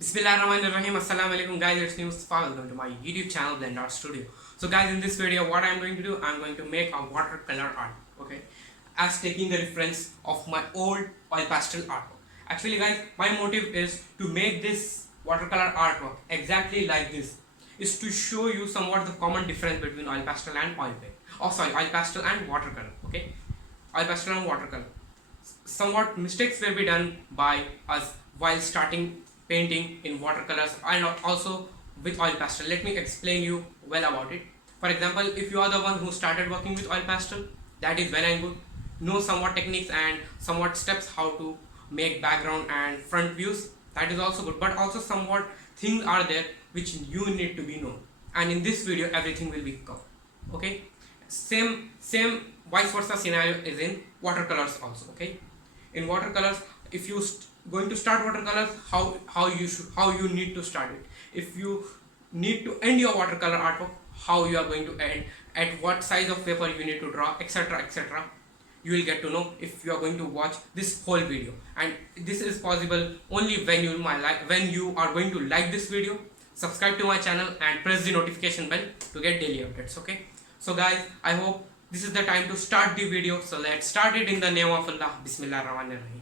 Bismillahirrahmanirrahim. Assalamualaikum guys, it's me Mustafa. Welcome to my YouTube channel blendartstudio. So guys, in this video what I'm going to do, I'm going to make a watercolor art, okay, as taking the reference of my old oil pastel artwork. Actually guys, my motive is to make this watercolor artwork exactly like this, is to show you somewhat the common difference between oil pastel and oil paint. Oil pastel and watercolor, okay, oil pastel and watercolor. Somewhat mistakes will be done by us while starting painting in watercolors and also with oil pastel. Let me explain you well about it. For example, if you are the one who started working with oil pastel, that is well and good. Know somewhat techniques and somewhat steps how to make background and front views, that is also good. But also somewhat things are there which you need to be known, and in this video everything will be covered, okay. Same vice versa scenario is in watercolors also, okay. In watercolors, if you going to start watercolors, how you need to start it. If you need to end your watercolor artwork, how you are going to end, at what size of paper you need to draw, etc, etc. You will get to know if you are going to watch this whole video, and this is possible only when you are going to like this video, subscribe to my channel and press the notification bell to get daily updates, okay. So guys, I hope this is the time to start the video. So let's start it in the name of Allah. Bismillahirrahmanirrahim.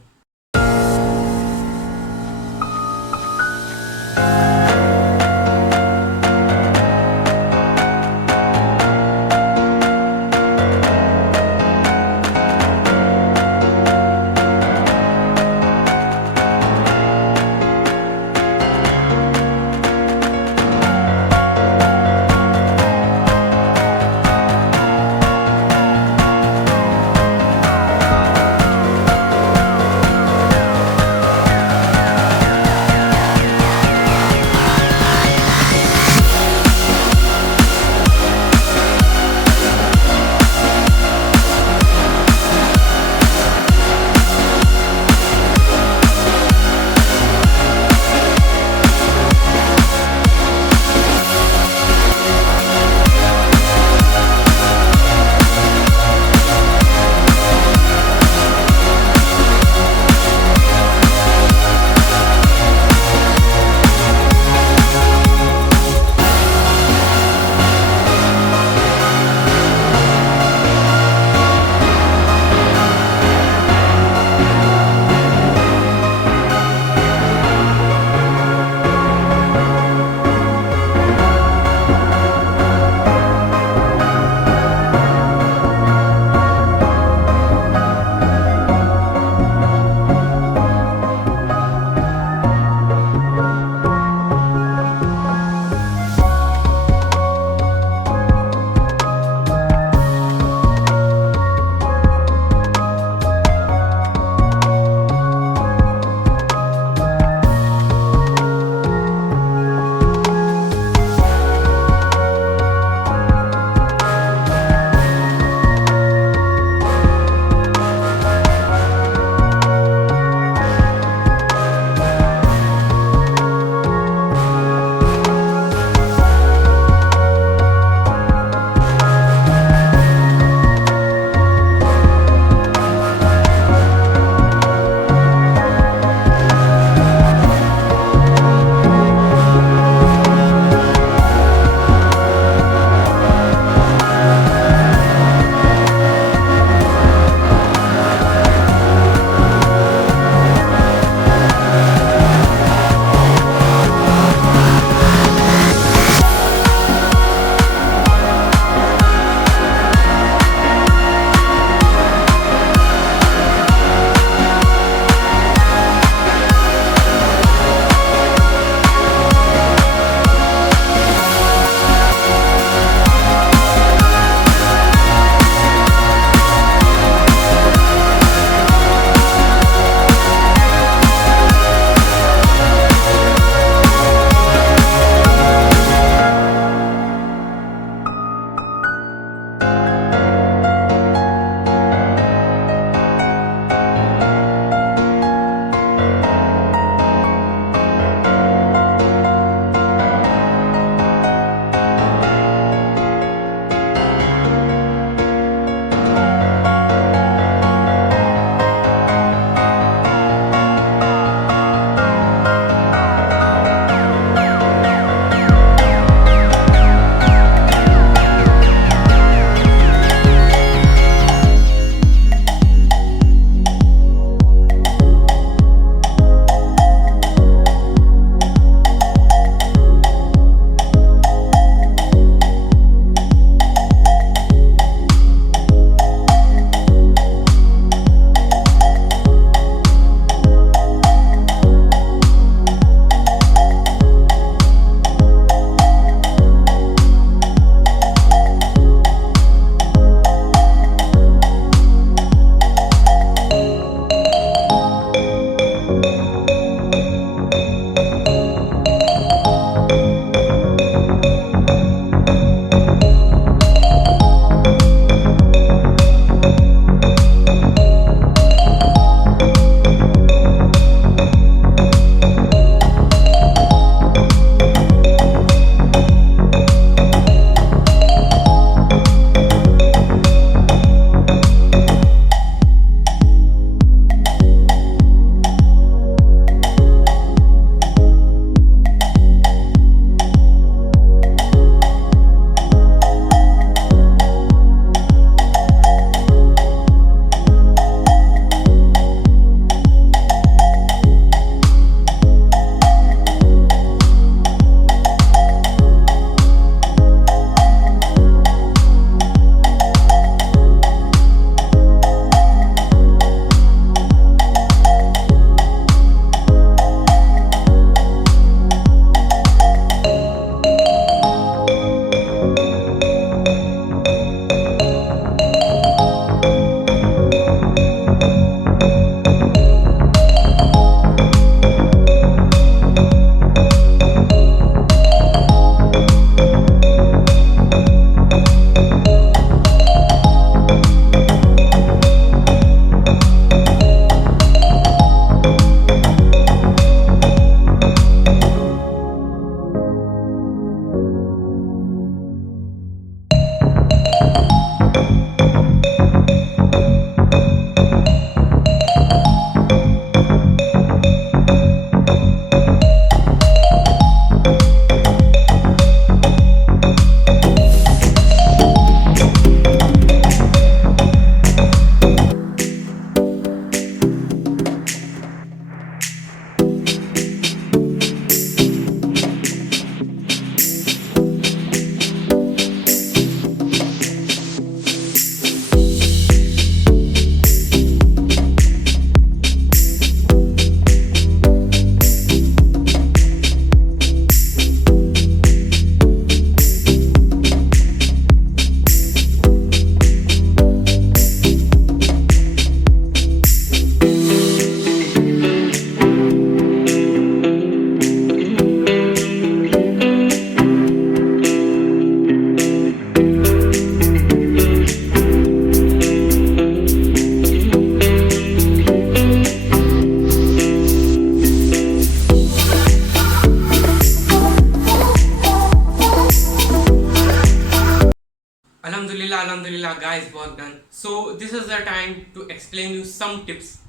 Alhamdulillah guys, work done. So this is the time to explain you some tips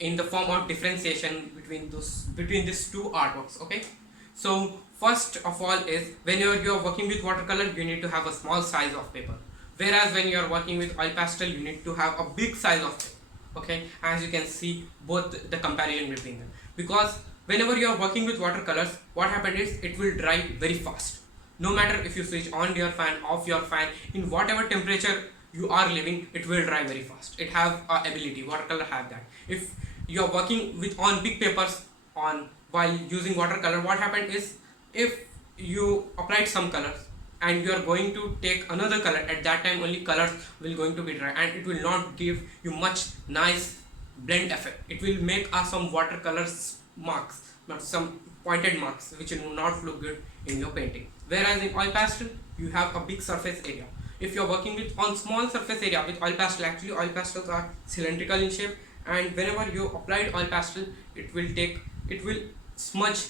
in the form of differentiation between these two artworks. Okay, so first of all is when you're working with watercolor, you need to have a small size of paper, whereas when you're working with oil pastel, you need to have a big size of paper. Okay, as you can see both the comparison between them, because whenever you are working with watercolors, what happens is it will dry very fast. No matter if you switch on your fan, off your fan, in whatever temperature you are living, it will dry very fast. It have a ability, watercolor have that. If you are working with on big papers on while using watercolor, what happened is if you applied some colors and you are going to take another color, at that time only colors will going to be dry and it will not give you much nice blend effect. It will make some watercolors marks, not some pointed marks, which will not look good in your painting. Whereas in oil pastel, you have a big surface area. If you are working with on small surface area with oil pastel, actually oil pastels are cylindrical in shape, and whenever you applied oil pastel, it will smudge,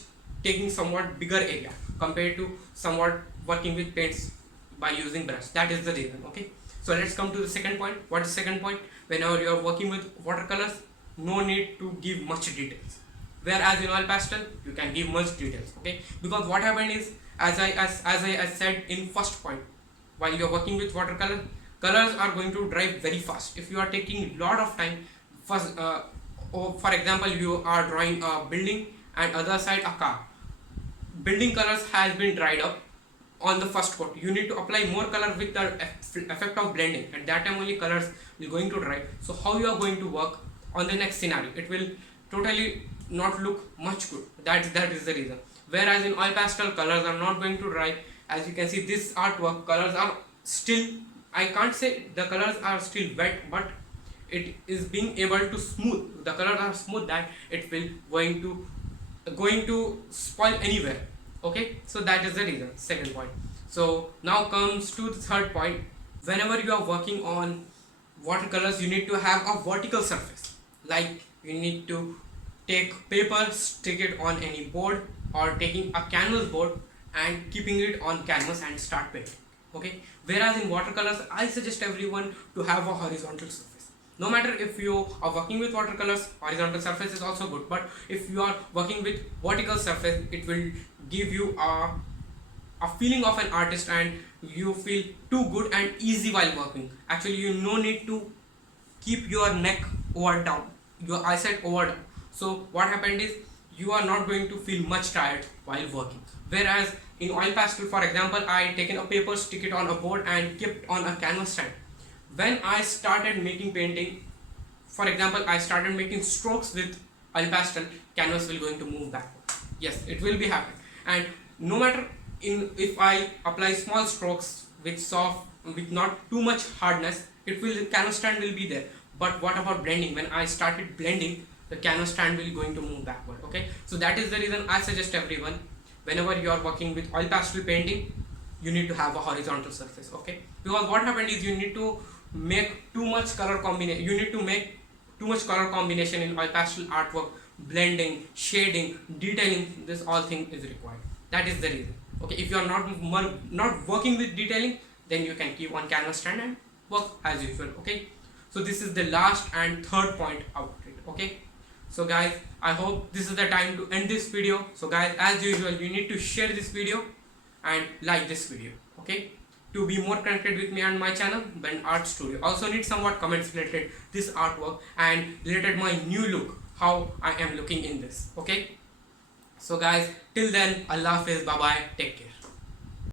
taking somewhat bigger area compared to somewhat working with paints by using brush. That is the reason. Okay, so let's come to the second point. What is the second point? Whenever you are working with watercolors, no need to give much details, whereas in oil pastel you can give much details. Okay, because what happened is, as I said in first point, while you are working with watercolor, colors are going to dry very fast. If you are taking lot of time, first for example you are drawing a building and other side a car, building colors has been dried up on the first coat, you need to apply more color with the effect of blending. At that time only colors will going to dry. So how you are going to work on the next scenario, it will totally not look much good. That is the reason. Whereas in oil pastel, colors are not going to dry. As you can see, this artwork, colors are still, I can't say the colors are still wet, but it is being able to smooth. The colors are smooth that it will going to spoil anywhere. Okay, so that is the reason. Second point. So now comes to the third point. Whenever you are working on watercolors, you need to have a vertical surface. Like you need to take paper, stick it on any board, or taking a canvas board and keeping it on canvas and start painting. Okay, whereas in watercolors, I suggest everyone to have a horizontal surface. No matter if you are working with watercolors, horizontal surface is also good, but if you are working with vertical surface, it will give you a feeling of an artist and you feel too good and easy while working. Actually, you no need to keep your neck over down, your eyesight over down. So what happened is you are not going to feel much tired while working. Whereas in oil pastel, for example, I taken a paper, stick it on a board and kept on a canvas stand. When I started making painting, for example, I started making strokes with oil pastel, canvas will going to move backward. Yes, it will be happen. And no matter if I apply small strokes with soft, with not too much hardness, canvas stand will be there. But what about blending? When I started blending, the canvas stand will going to move backward. Okay, so that is the reason I suggest everyone, whenever you are working with oil pastel painting, you need to have a horizontal surface. Okay, because what happened is you need to make too much color combination. You need to make too much color combination in oil pastel artwork, blending, shading, detailing. This all thing is required. That is the reason. Okay, if you are not working with detailing, then you can keep on canvas stand and work as usual. Okay, so this is the last and third point out of it. Okay, so guys, I hope this is the time to end this video. So guys, as usual, you need to share this video and like this video. Okay, to be more connected with me and my channel Blend Art Studio. Also need somewhat comments related this artwork and related my new look, how I am looking in this. Okay, so guys, till then, Allah Hafiz, bye bye, take care.